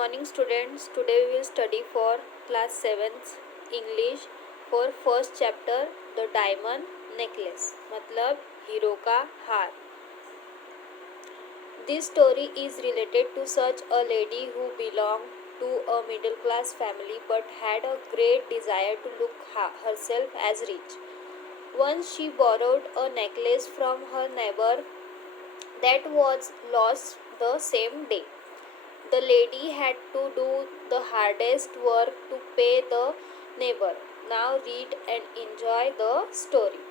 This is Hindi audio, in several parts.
morning students. Today we will study for class 7th English for first chapter The Diamond Necklace मतलब हीरो का हार. This story is related to such a lady who belonged to a middle class family but had a great desire to look herself as rich. Once she borrowed a necklace from her neighbor that was lost the same day. The lady had to do the hardest work to pay the neighbor. Now read and enjoy the story.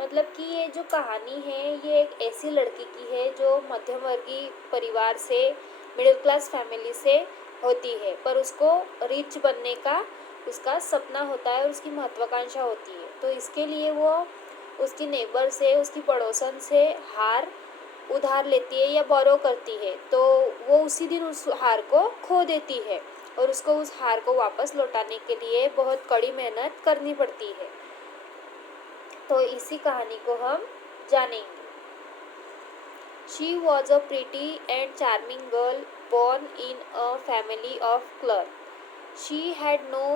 मतलब कि ये जो कहानी है ये एक ऐसी लड़की की है जो मध्यम वर्गीय परिवार से, मिडिल क्लास फैमिली से होती है, पर उसको रिच बनने का उसका सपना होता है और उसकी महत्वाकांक्षा होती है. तो इसके लिए वो उसकी नेबर से, उसकी पड़ोसन से हार उधार लेती है या बोरो करती है. तो वो उसी दिन उस हार को खो देती है और उसको उस हार को वापस लौटाने के लिए बहुत कड़ी मेहनत करनी पड़ती है. तो इसी कहानी को हम जानेंगे. She was a pretty and charming girl born in a family of clerks. She had no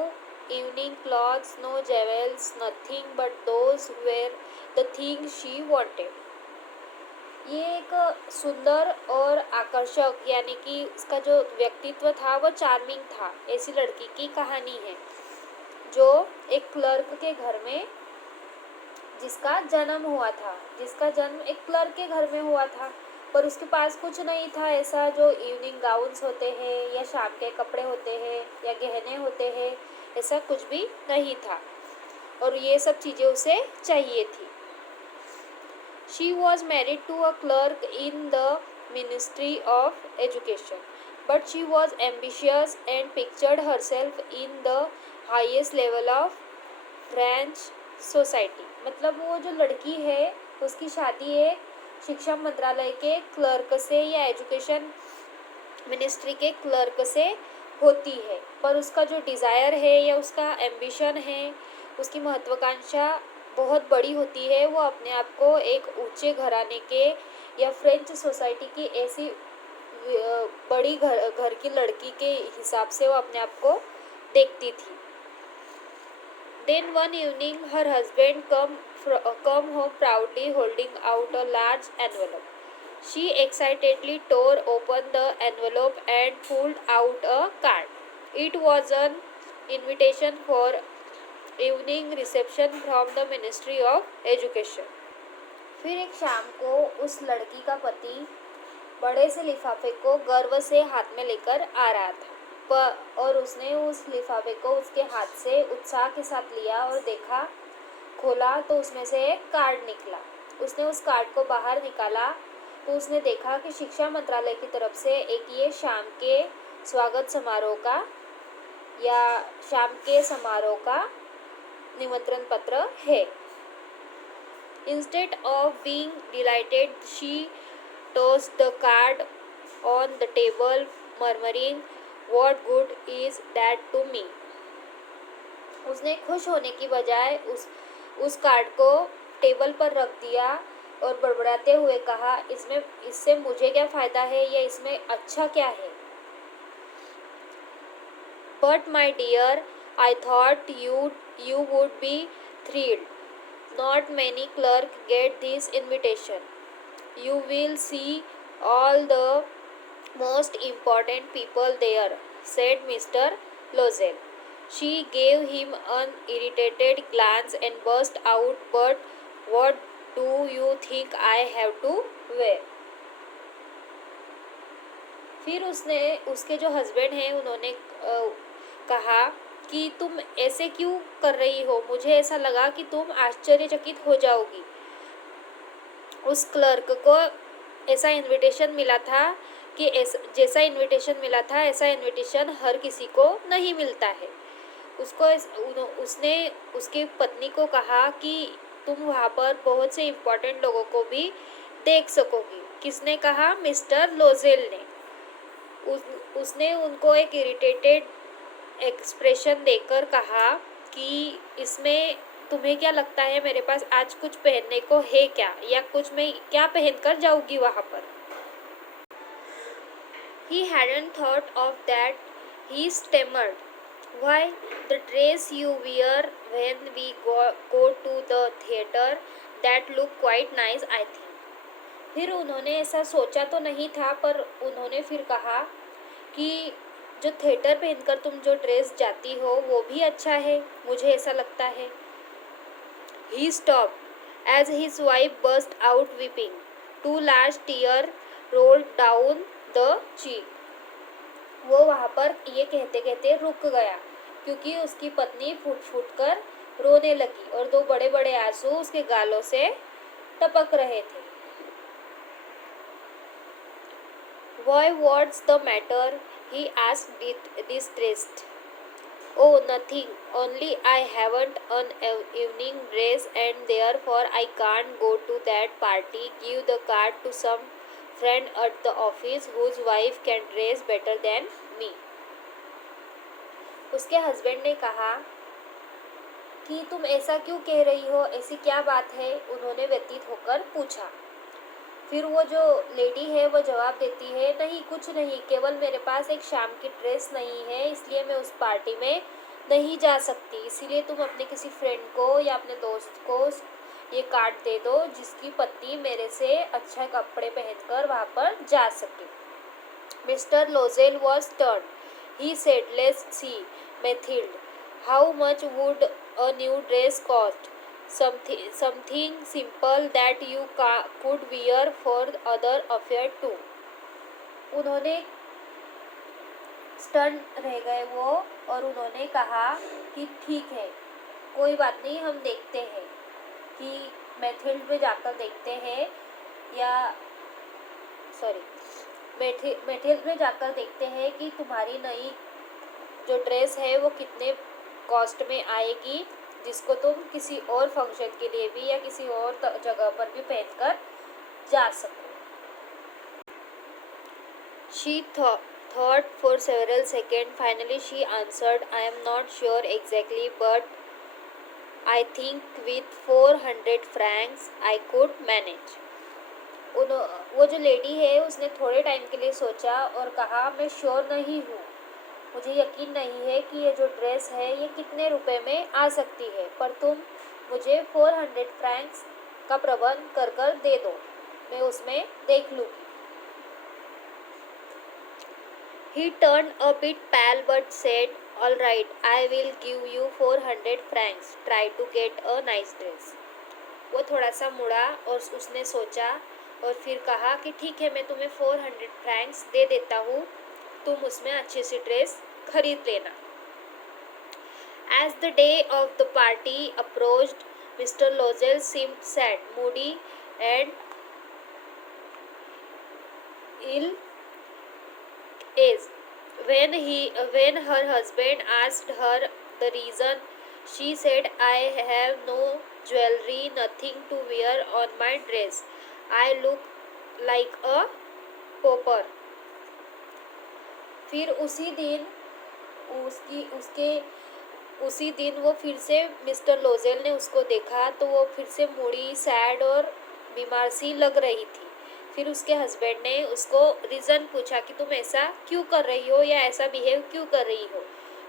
evening clothes, no jewels, nothing but those were the things she wanted. ये एक सुंदर और आकर्षक यानी कि उसका जो व्यक्तित्व था वो चार्मिंग था. ऐसी लड़की की कहानी है जो एक क्लर्क के घर में जिसका जन्म एक क्लर्क के घर में हुआ था, पर उसके पास कुछ नहीं था ऐसा जो इवनिंग गाउन्स होते हैं या शाम के कपड़े होते हैं या गहने होते हैं, ऐसा कुछ भी नहीं था और ये सब चीज़ें उसे चाहिए थी. She was married to a clerk in the Ministry of Education, but she was ambitious and pictured herself in the highest level of French society. मतलब वो जो लड़की है उसकी शादी एक शिक्षा मंत्रालय के क्लर्क से या एजुकेशन मिनिस्ट्री के क्लर्क से होती है, पर उसका जो डिज़ायर है या उसका एम्बिशन है, उसकी महत्वाकांक्षा बहुत बड़ी होती है. वो अपने आप को एक ऊंचे घराने के या फ्रेंच सोसाइटी की ऐसी बड़ी घर की लड़की के हिसाब से वो अपने आप को देखती थी. Then one evening her husband come home proudly holding out a large envelope. She excitedly tore open the envelope and pulled out a card. It was an invitation for evening reception from the ministry of education. फिर एक शाम को उस लड़की का पति बड़े से लिफाफे को गर्व से हाथ में लेकर आ रहा था और उसने उस लिफाफे को उसके हाथ से उत्साह के साथ लिया और देखा, खोला तो उसमें से एक कार्ड निकला. उसने उस कार्ड को बाहर निकाला तो उसने देखा कि शिक्षा मंत्रालय की तरफ से एक ये शाम के स्वागत समारोह का या शाम के समारोह का निमंत्रण पत्र है. Instead of being delighted, she tossed the card on the table, murmuring, "What good is that to me?" उसने खुश होने की बजाय उस कार्ड को टेबल पर रख दिया और बड़बड़ाते हुए कहा, इससे मुझे क्या फ़ायदा है या इसमें अच्छा क्या है. But my dear, I thought you would be thrilled. Not many clerks get this invitation. You will see all the most important people there, said Mr. Lozel. She gave him an irritated glance and burst out, "But what do you think I have to wear?" फिर उसके जो हस्बैंड हैं उन्होंने कहा कि तुम ऐसे क्यों कर रही हो, मुझे ऐसा लगा कि तुम आश्चर्यचकित हो जाओगी. उस क्लर्क को ऐसा इनविटेशन मिला था कि जैसा इनविटेशन मिला था ऐसा इनविटेशन हर किसी को नहीं मिलता है. उसने उसकी पत्नी को कहा कि तुम वहाँ पर बहुत से इम्पोर्टेंट लोगों को भी देख सकोगी. किसने कहा? मिस्टर लोजेल ने. उसने उनको एक इरिटेटेड एक्सप्रेशन देकर कहा कि इसमें तुम्हें क्या लगता है, मेरे पास आज कुछ पहनने को है क्या, या कुछ मैं क्या पहन कर जाऊँगी वहाँ पर. He hadn't thought of that. He stammered, "Why, the dress you wear when we go to the theatre, that look quite nice, I think." फिर उन्होंने ऐसा सोचा तो नहीं था, पर उन्होंने फिर कहा कि जो थिएटर पहनकर तुम जो ड्रेस जाती हो वो भी अच्छा है, मुझे ऐसा लगता है। He stopped as his wife burst out weeping. Two large tears rolled down the cheek. वो वहाँ पर ये कहते कहते रुक गया, क्योंकि उसकी पत्नी फूट फूट कर रोने लगी और दो बड़े बड़े आंसू उसके गालों से टपक रहे थे। Why, what's the matter? He asked distressed. Oh, nothing. Only I haven't an evening dress and therefore I can't go to that party. Give the card to some friend at the office whose wife can dress better than me. उसके हस्बैंड ने कहा कि तुम ऐसा क्यों कह रही हो, ऐसी क्या बात है? उन्होंने व्यतीत होकर पूछा। फिर वो जो लेडी है वो जवाब देती है, नहीं कुछ नहीं, केवल मेरे पास एक शाम की ड्रेस नहीं है, इसलिए मैं उस पार्टी में नहीं जा सकती। इसीलिए तुम अपने किसी फ्रेंड को या अपने दोस्त को ये कार्ड दे दो जिसकी पत्नी मेरे से अच्छा कपड़े पहनकर वहाँ पर जा सके। Mister Loisel was turn. He said, let's see Mathilde, how much would a new dress cost? Something simple that you could wear for other affair too. उन्होंने स्टन रह गए वो, और उन्होंने कहा कि ठीक है, कोई बात नहीं, हम देखते हैं कि मेथिल्ड में जाकर देखते हैं, या मेथिल्ड में जाकर देखते हैं कि तुम्हारी नई जो ड्रेस है वो कितने कॉस्ट में आएगी, जिसको तुम किसी और फंक्शन के लिए भी या किसी और जगह पर भी पहनकर जा सको। She thought for several seconds. Finally she answered, I am not sure exactly, but I think with 400 francs I could manage. वो जो लेडी है उसने थोड़े टाइम के लिए सोचा और कहा, मैं श्योर नहीं हूँ, मुझे यकीन नहीं है कि ये जो ड्रेस है ये कितने रुपए में आ सकती है, पर तुम मुझे 400 फ्रैंक्स का प्रबंध कर कर दे दो, मैं उसमें देख लूँगी। He turned a bit pale but said, all right, I will give you 400 francs. Try to get a nice dress. वो थोड़ा सा मुड़ा और उसने सोचा और फिर कहा कि ठीक है, मैं तुम्हें 400 फ्रैंक्स दे देता हूँ, तुम उसमें अच्छी सी ड्रेस खरीद लेना। As the day of the party approached, Mr. Lozel seemed sad, moody, and ill-eased. When her husband asked her the reason, she said, I have no jewelry, nothing to wear on my dress. I look like a pauper. फिर उसी दिन वो फिर से मिस्टर लोजेल ने उसको देखा तो वो फिर से मूडी, सैड और बीमार सी लग रही थी। फिर उसके हस्बैंड ने उसको रीज़न पूछा कि तुम ऐसा क्यों कर रही हो या ऐसा बिहेव क्यों कर रही हो,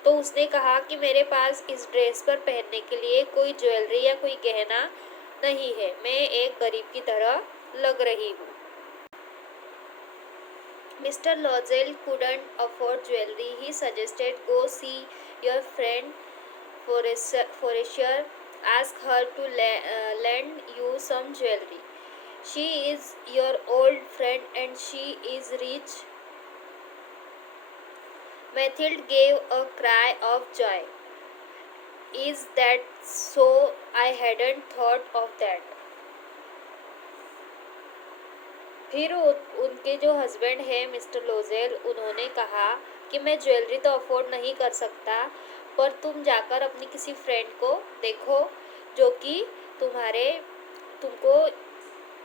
तो उसने कहा कि मेरे पास इस ड्रेस पर पहनने के लिए कोई ज्वेलरी या कोई गहना नहीं है, मैं एक गरीब की तरह लग रही हूँ। Mr. Lozel couldn't afford jewelry. He suggested, go see your friend Faurisher. Ask her to lend you some jewelry. She is your old friend and she is rich. Mathilde gave a cry of joy. Is that so? I hadn't thought of that. फिर उनके जो हस्बैंड है मिस्टर लोजेल, उन्होंने कहा कि मैं ज्वेलरी तो अफोर्ड नहीं कर सकता, पर तुम जाकर अपनी किसी फ्रेंड को देखो जो कि तुमको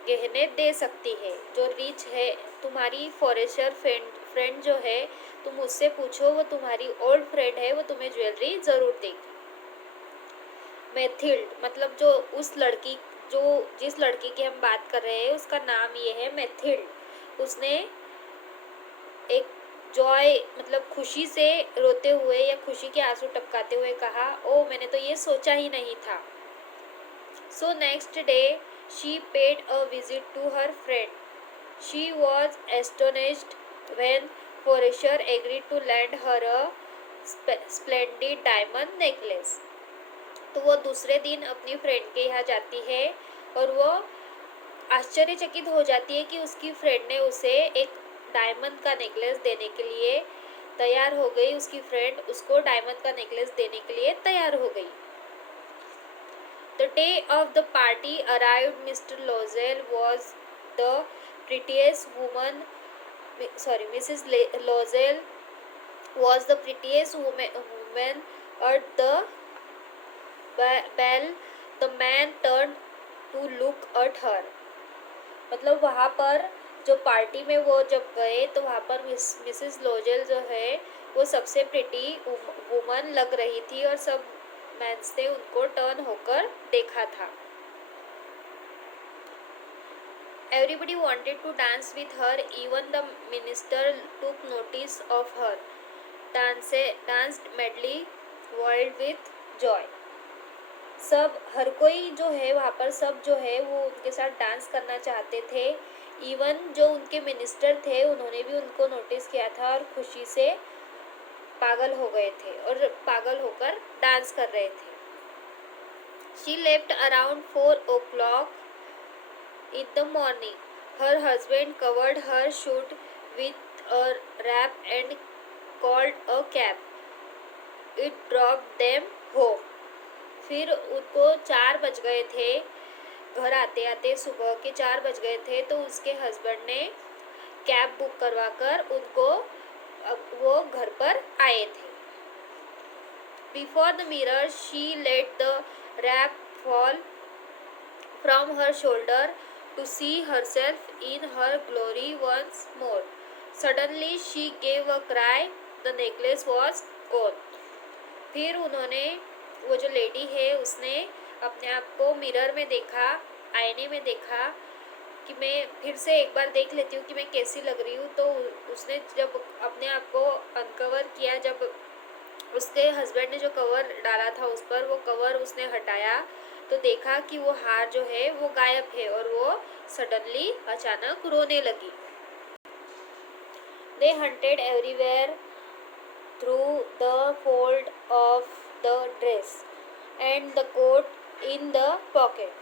गहने दे सकती है, जो रिच है। तुम्हारी फॉरेस्टर फ्रेंड जो है, तुम उससे पूछो, वो तुम्हारी ओल्ड फ्रेंड है, वो तुम्हें ज्वेलरी ज़रूर देगी। मेथिल्ड मतलब जिस लड़की की हम बात कर रहे हैं उसका नाम ये है मेथिल्ड। उसने एक जॉय मतलब खुशी से रोते हुए या खुशी के आंसू टपकाते हुए कहा, ओ मैंने तो ये सोचा ही नहीं था। So next day she paid a visit to her friend. She was astonished when Portia agreed to lend her a splendid diamond necklace. तो वो दूसरे दिन अपनी फ्रेंड के यहाँ जाती है और वो आश्चर्यचकित हो जाती है कि उसकी फ्रेंड ने उसे एक डायमंड का नेकलेस देने के लिए तैयार हो गई। उसकी फ्रेंड उसको डायमंड का नेकलेस देने के लिए तैयार हो गई। The day of the party arrived. Mr. Lozel was the prettiest woman. Mrs. Lozel was the prettiest woman at the ball. The man turned to look at her. मतलब वहाँ पर जो पार्टी में वो जब गए तो वहाँ पर मिसेस लोजेल जो है वो सबसे प्रिटी वुमन लग रही थी और सब मैंस ने उनको टर्न होकर देखा था। Everybody wanted to dance with her. Even the minister took notice of her. Danced madly, wild with joy. सब हर कोई जो है वहाँ पर सब जो है वो उनके साथ डांस करना चाहते थे। इवन जो उनके मिनिस्टर थे उन्होंने भी उनको नोटिस किया था और खुशी से पागल हो गए थे और पागल होकर डांस कर रहे थे। She left around 4 o'clock in the morning. Her husband covered her shoot with a wrap and called a cab. It dropped them home. फिर उनको 4 बज गए थे, घर आते आते सुबह के 4 बज गए थे तो उसके हस्बैंड ने कैब बुक करवा कर उनको वो घर पर आए थे। Before the mirror she let the wrap fall from her shoulder to see herself in her glory once more. Suddenly she gave a cry. The necklace was gone. फिर उन्होंने वो जो लेडी है उसने अपने आप को मिरर में देखा, आईने में देखा कि मैं फिर से एक बार देख लेती हूँ कि मैं कैसी लग रही हूँ। तो उसने जब अपने आप को अनकवर किया, जब उसके हस्बैंड ने जो कवर डाला था उस पर वो कवर उसने हटाया तो देखा कि वो हार जो है वो गायब है और वो सडनली अचानक रोने लगी। They hunted everywhere through the fold of the dress and the coat in the pocket.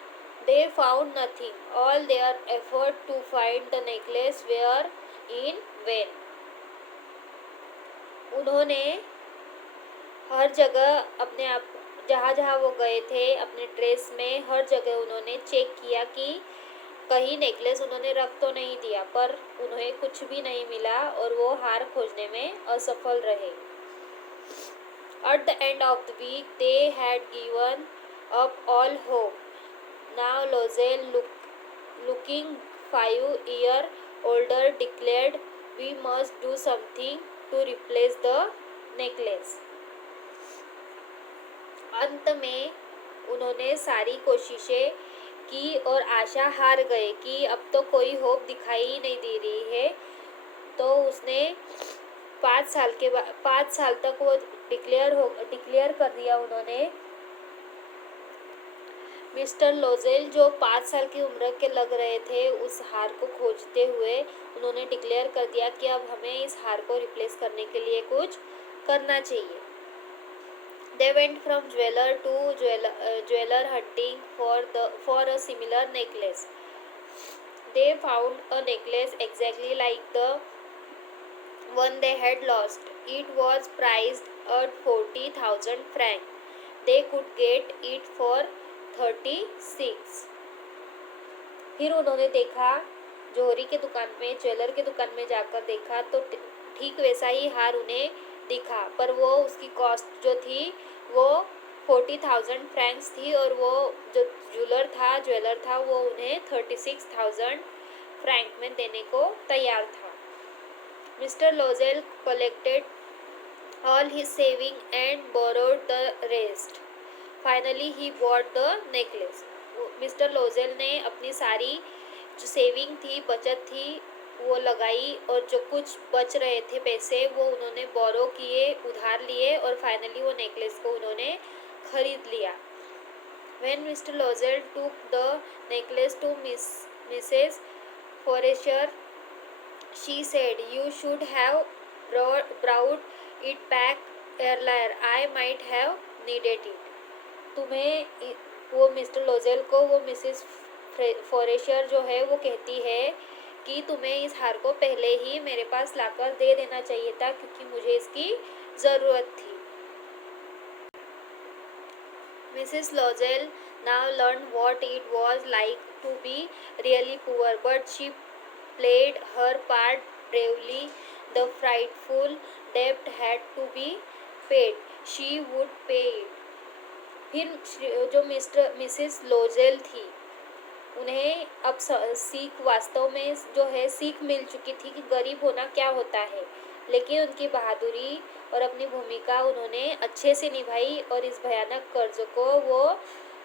They found nothing. All their effort to find the necklace were in vain. उन्होंने हर जगह अपने आप जहाँ जहाँ वो गए थे अपने ड्रेस में हर जगह उन्होंने चेक किया कि कहीं नेकलेस उन्होंने रख तो नहीं दिया, पर उन्हें कुछ भी नहीं मिला और वो हार खोजने में असफल रहे। At the end of the week they had given up all hope. Now Lozel, looking 5 years older, declared, "We must do something to replace the necklace." अंत में उन्होंने सारी कोशिशें की और आशा हार गए कि अब तो कोई होप दिखाई ही नहीं दे रही है। तो उसने 5 साल तक वो डिक्लेयर कर दिया उन्होंने। मिस्टर लोजेल जो 5 साल की उम्र के लग रहे थे उस हार को खोजते हुए उन्होंने डिक्लेयर कर दिया कि अब हमें इस हार को रिप्लेस करने के लिए कुछ करना चाहिए। They went from jeweler to jeweler hunting for a similar necklace. They found a necklace exactly like the one they had lost. It was priced at 40,000 francs. They could get it for 36. फिर उन्होंने देखा, जोहरी के दुकान में, ज्वेलर के दुकान में जाकर देखा तो ठीक वैसा ही हार उन्हें दिखा, पर वो उसकी कॉस्ट जो थी वो 40,000 फ्रैंक्स थी और वो जो ज्वेलर था वो उन्हें 36,000 फ्रैंक में देने को तैयार था। Mister लोजेल collected all his saving and borrowed the rest. Finally he bought the necklace. Mister लोजेल ने अपनी सारी जो सेविंग थी, बचत थी, वो लगाई और जो कुछ बच रहे थे पैसे वो उन्होंने बोरो किए, उधार लिए और फाइनली वो नेकलेस को उन्होंने खरीद लिया. When Mr. Lozel took the necklace to Mrs. Forrester, she said, "You should have brought it back earlier. I might have needed it." तुम्हें वो मिस्टर लोजेल को वो मिसेस फॉरेशर जो है वो कहती है कि तुम्हें इस हार को पहले ही मेरे पास लाकर दे देना चाहिए था क्योंकि मुझे इसकी ज़रूरत थी. Mrs. Lozel now learned what it was like to be really poor, but she played her part bravely. The frightful debt had to be paid. She would pay it. फिर जो मिसेस लोजेल थी उन्हें अब सीख वास्तव में जो है सीख मिल चुकी थी कि गरीब होना क्या होता है, लेकिन उनकी बहादुरी और अपनी भूमिका उन्होंने अच्छे से निभाई और इस भयानक कर्ज को वो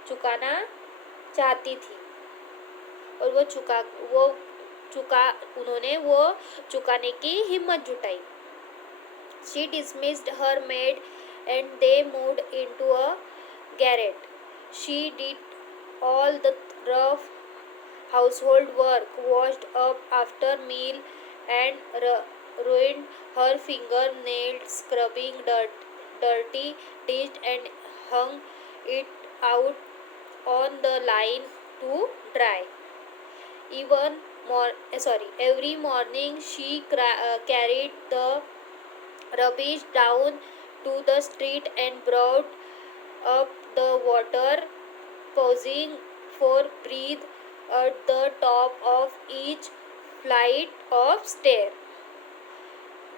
चुकाना चाहती थी और उन्होंने वो चुकाने की हिम्मत जुटाई. She dismissed her maid and they moved into a garret. She did all the rough household work, washed up after meal and ruined her fingernails scrubbing dirty dish and hung it out on the line to dry. Every morning she carried the rubbish down to the street and brought up the water, pausing for breath at the top of each flight of stairs.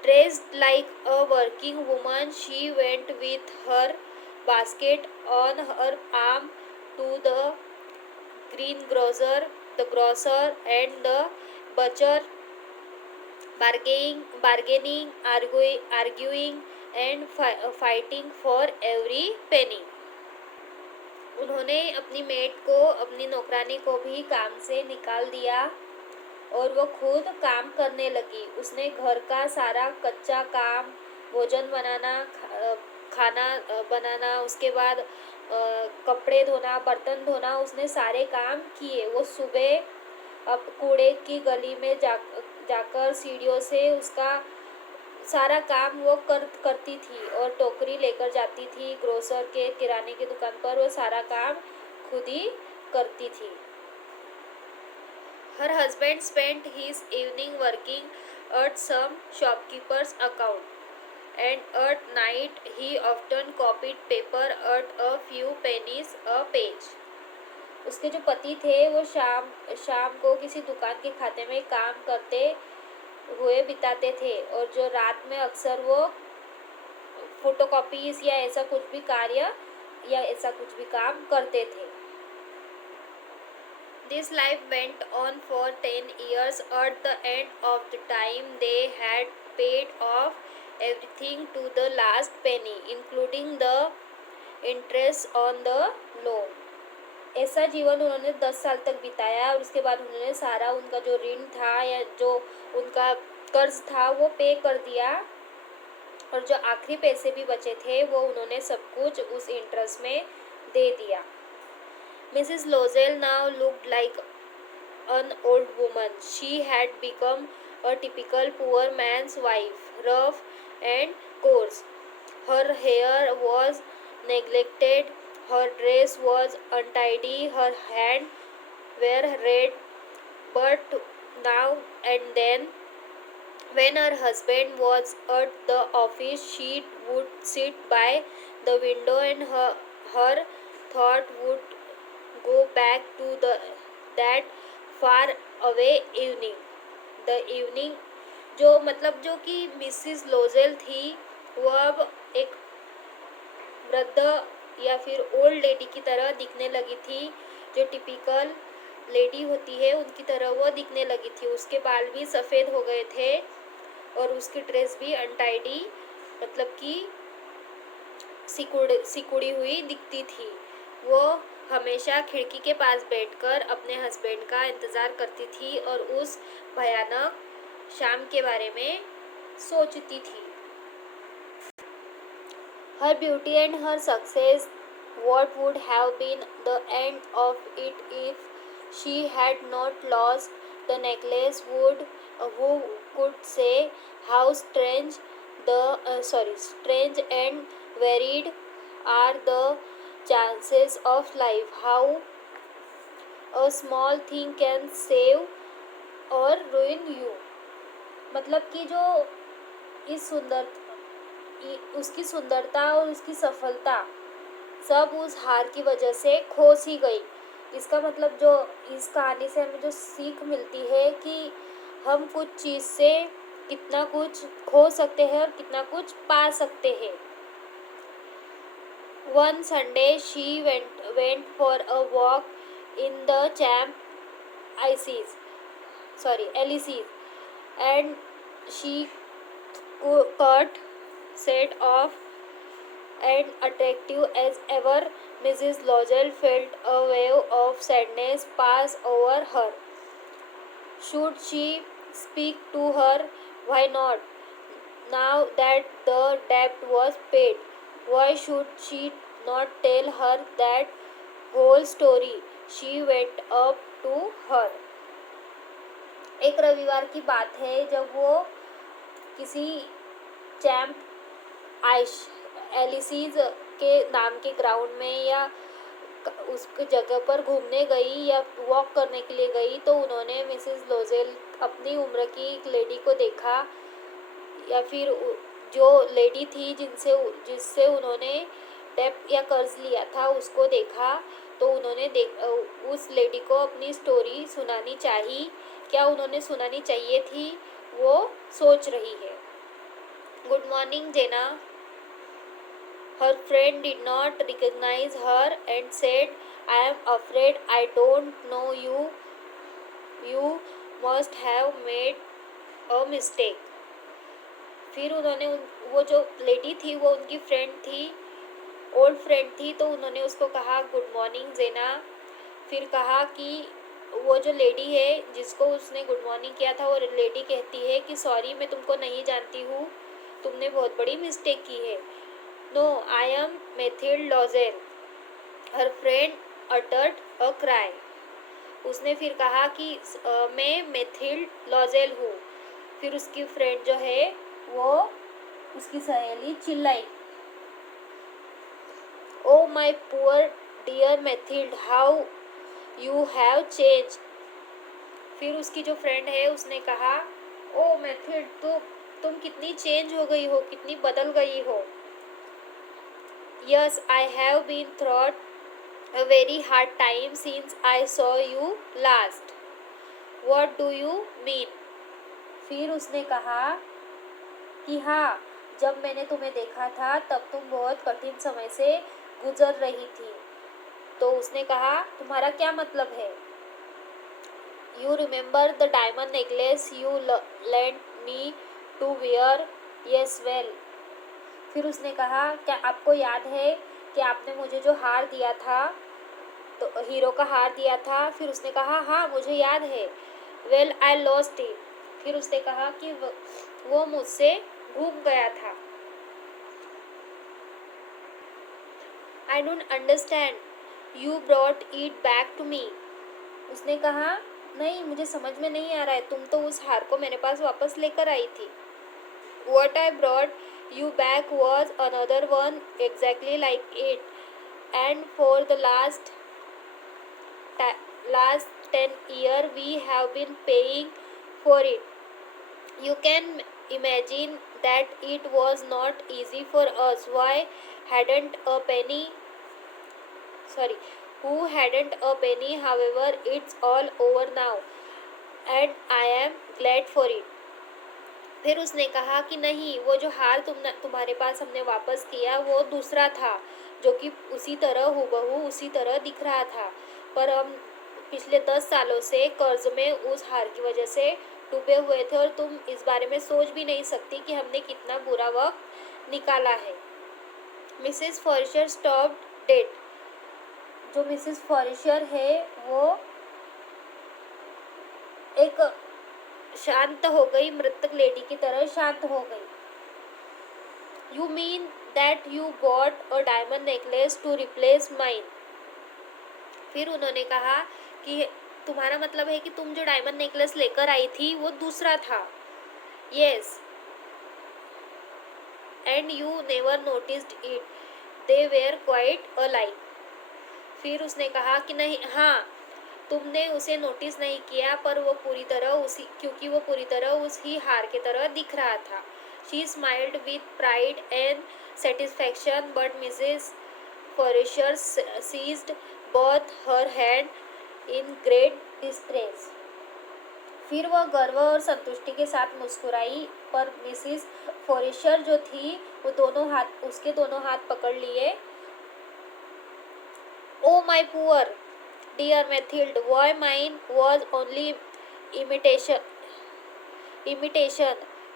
Dressed like a working woman, she went with her basket on her arm to the greengrocer, the grocer and the butcher, bargaining, arguing and fighting for every penny. उन्होंने अपनी मेड को, अपनी नौकरानी को भी काम से निकाल दिया और वो खुद काम करने लगी. उसने घर का सारा कच्चा काम, भोजन बनाना, खाना बनाना, उसके बाद कपड़े धोना, बर्तन धोना, उसने सारे काम किए. वो सुबह अब कूड़े की गली में जाकर सीढ़ियों से उसका सारा काम वो करती थी और टोकरी लेकर जाती थी ग्रोसर के किराने की दुकान पर. वो सारा काम खुद ही करती थी. Her husband spent his evening working at some shopkeeper's account, and at night he often copied paper at a few pennies a page. उसके जो पति थे वो शाम को किसी दुकान के खाते में काम करते हुए बिताते थे और जो रात में अक्सर वो फोटोकॉपीज या ऐसा कुछ भी काम करते थे. This life went on for 10 years. At the end of the time, they had paid off everything to the last penny, including the interest on the loan. ऐसा जीवन उन्होंने 10 साल तक बिताया और उसके बाद उन्होंने सारा उनका जो ऋण था या जो उनका कर्ज था वो पे कर दिया और जो आखिरी पैसे भी बचे थे वो उन्होंने सब कुछ उस इंटरेस्ट में दे दिया. Mrs. Lozel now looked like an old woman. She had become a typical poor man's wife, rough and coarse. Her hair was neglected, her dress was untidy, her hands were red, but now and then, when her husband was at the office, she would sit by the window and her thought would go back to that far away evening. The evening जो कि मिसिस लोजेल थी वो अब एक वृद्ध या फिर ओल्ड लेडी की तरह दिखने लगी थी. जो टिपिकल लेडी होती है उनकी तरह वो दिखने लगी थी. उसके बाल भी सफ़ेद हो गए थे और उसकी ड्रेस भी अनटाइडी मतलब कि सिकुड़ी हुई दिखती थी. वो हमेशा खिड़की के पास बैठकर अपने हस्बैंड का इंतज़ार करती थी और उस भयानक शाम के बारे में सोचती थी। Her beauty and her success, what would have been the end of it if she had not lost the necklace? Who could say how strange and varied are the chances of life? How a small thing can save or ruin you. मतलब कि जो इस सुंदर उसकी सुंदरता और उसकी सफलता सब उस हार की वजह से खो सी गई। इसका मतलब जो इस कहानी से हमें जो सीख मिलती है कि हम कुछ चीज़ से कितना कुछ खो सकते हैं और कितना कुछ पा सकते हैं। One Sunday she went for a walk in the Champ Elysees, and she caught set off and attractive as ever. Mrs. Lodgell felt a wave of sadness pass over her. Should she speak to her? Why not? Now that the debt was paid, why should she not tell her that whole story? She went up to her. एक रविवार की बात है जब वो किसी चैम्प एलिसीज के नाम के ग्राउंड में या उस जगह पर घूमने गई या वॉक करने के लिए गई, तो उन्होंने मिसेस लोजेल अपनी उम्र की एक लेडी को देखा, या फिर जो लेडी थी जिससे उन्होंने डेप या कर्ज लिया था उसको देखा। तो उन्होंने उस लेडी को अपनी स्टोरी सुनानी चाहिए, क्या उन्होंने सुनानी चाहिए थी, वो सोच रही है। Good morning Jeanne. Her friend did not recognize her and said, I am afraid I don't know you. You must have made a mistake. फिर उन्होंने वो जो लेडी थी वो उनकी फ्रेंड थी, ओल्ड फ्रेंड थी, तो उन्होंने उसको कहा गुड मॉर्निंग जेना। फिर कहा कि वो जो लेडी है जिसको उसने गुड मॉर्निंग किया था वो लेडी कहती है कि सॉरी, मैं तुमको नहीं जानती हूँ, तुमने बहुत बड़ी मिस्टेक की है। No, I am Mathilde Lozel. Her friend uttered a cry. उसने फिर कहा कि मैं मेथिल्ड लॉजेल हूँ। फिर उसकी फ्रेंड जो है वो उसकी सहेली चिल्लाई, oh my poor dear Mathilde, how you have change. फिर उसकी जो फ्रेंड है उसने कहा, ओ मेथिल्ड, तुम कितनी चेंज हो गई हो, कितनी बदल गई हो। Yes, I have been through a very hard time since I saw you last. What do you mean? फिर उसने कहा कि हाँ, जब मैंने तुम्हें देखा था तब तुम बहुत कठिन समय से गुजर रही थी। तो उसने कहा, तुम्हारा क्या मतलब है? You remember the diamond necklace you lent me to wear? Yes, well. फिर उसने कहा, क्या आपको याद है कि आपने मुझे जो हार दिया था, तो हीरो का हार दिया था? फिर उसने कहा, हाँ मुझे याद है। Well I lost it. फिर उसने कहा कि वो मुझसे घूम गया था। I don't understand, you brought it back to me. उसने कहा, नहीं मुझे समझ में नहीं आ रहा है, तुम तो उस हार को मेरे पास वापस लेकर आई थी। What I brought you back was another one exactly like it, and for the last 10 years we have been paying for it. You can imagine that it was not easy for us. Hadn't a penny who hadn't a penny. However, it's all over now and I am glad for it. फिर उसने कहा कि नहीं, वो जो हार तुम्हारे पास हमने वापस किया वो दूसरा था, जो कि उसी तरह हूबहू उसी तरह दिख रहा था, पर हम पिछले 10 सालों से कर्ज में उस हार की वजह से डूबे हुए थे, और तुम इस बारे में सोच भी नहीं सकती कि हमने कितना बुरा वक्त निकाला है। Mrs Forestier stopped dead. जो मिसेस फॉरिशर है वो एक शांत हो गई, मृतक लेडी की तरह शांत हो गई। You mean that you bought a diamond necklace to replace mine. फिर उन्होंने कहा कि तुम्हारा मतलब है कि तुम जो डायमंड नेकलेस लेकर आई थी वो दूसरा था। Yes, and you never noticed it, they were quite alike. फिर उसने कहा कि नहीं, हाँ, तुमने उसे नोटिस नहीं किया, पर वो पूरी तरह उसी क्योंकि वो पूरी तरह उसी हार की तरह दिख रहा था। She smiled with pride and satisfaction, but Mrs Forrester seized both her hand in great distress। फिर वह गर्व और संतुष्टि के साथ मुस्कुराई, पर मिसिस फॉरेस्टर जो थी वो उसके दोनों हाथ पकड़ लिए। Oh my poor dear Mathilde, why mine was only imitation,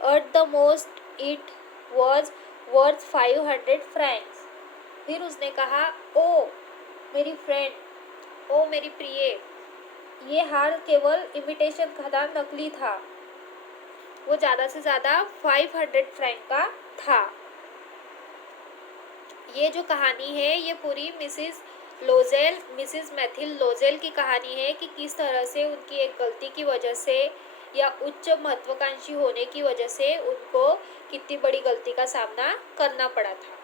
at the most it was worth 500 francs। फिर उसने कहा, ओ मेरी फ्रेंड, ओ मेरी प्रिय, ये हार केवल इमिटेशन था, नकली था, वो ज़्यादा से ज़्यादा 500 फ्रैंक का था। ये जो कहानी है ये पूरी मिसिस मैथिल लोजेल की कहानी है कि किस तरह से उनकी एक गलती की वजह से या उच्च महत्वाकांक्षी होने की वजह से उनको कितनी बड़ी गलती का सामना करना पड़ा था।